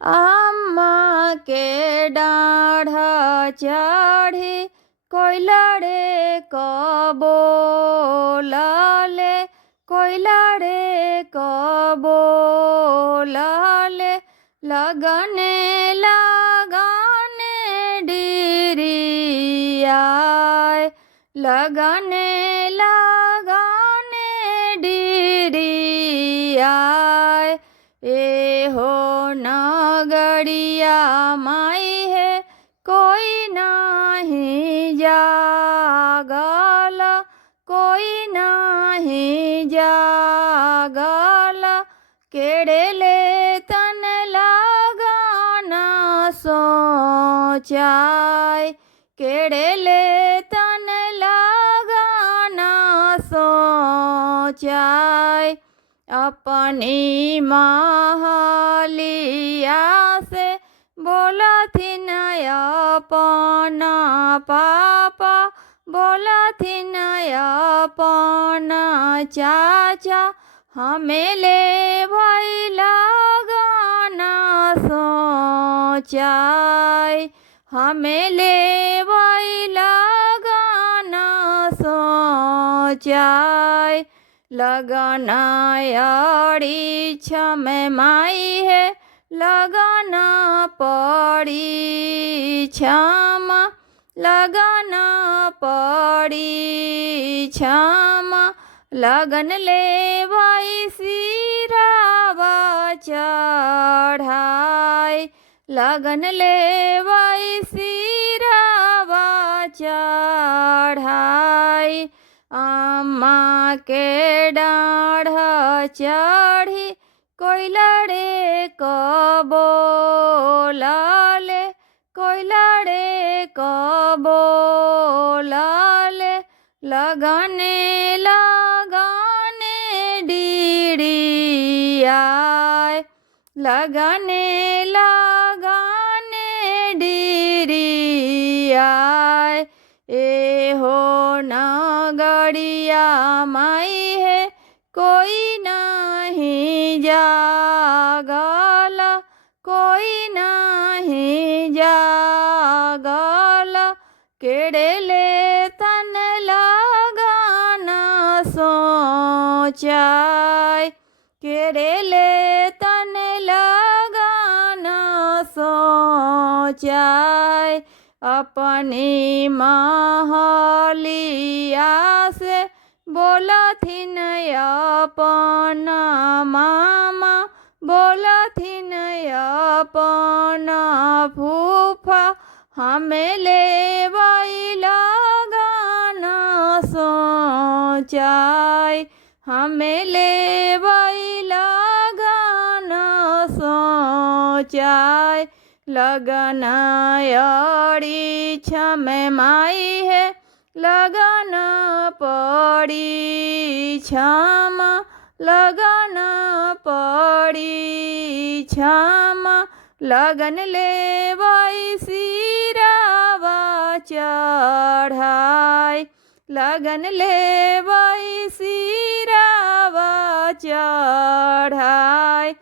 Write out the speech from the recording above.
आम्मा के डाढ़ चढ़ी कोइलड़े कबोलले कोइलड़े कबोलले लगने लगने डिरियाय लगने लगने डिरियाय ए हो नगरिया माई है कोई नहीं जागल कोई नहीं जागल केड़े तन लगाना सोचाय केड़े तन लगाना सोचाय अपनी महलिया से बोलथिन अपना पापा बोलथिन अपना चाचा हमें ले भाई लगाना सोचाय हमें ले भाई लगाना सोचाय लगना अड़ी छम माई है लगना पड़ी छम लगना पड़ी छम लगन ले भाई सिरावा चढ़ाई लगन ले भाई सिरावा चढ़ाई अम्मा के डाढ़ चढ़ी कोइलड़े कबोलले कोइलड़े कबोलले लगने लगने डिरियाय लगने लगने डिरियाय ए हो नगरिया माई है कोई नहीं जागल कोई नहीं जागल केड़े तन लगाना सोचाय केड़े तन लगाना सोचाय अपनी महलिया से बोलथिन अपना मामा बोलथिन अपना फूफा हमें ले भाई लगाना सोचाय हमें ले भाई लगाना सोचाय लगना अड़ी छम माई है लगना पड़ी छम लगना पड़ी छम लगन ले भाई सिरावा चढ़ाई लगन ले भाई सिरावा चढ़ाई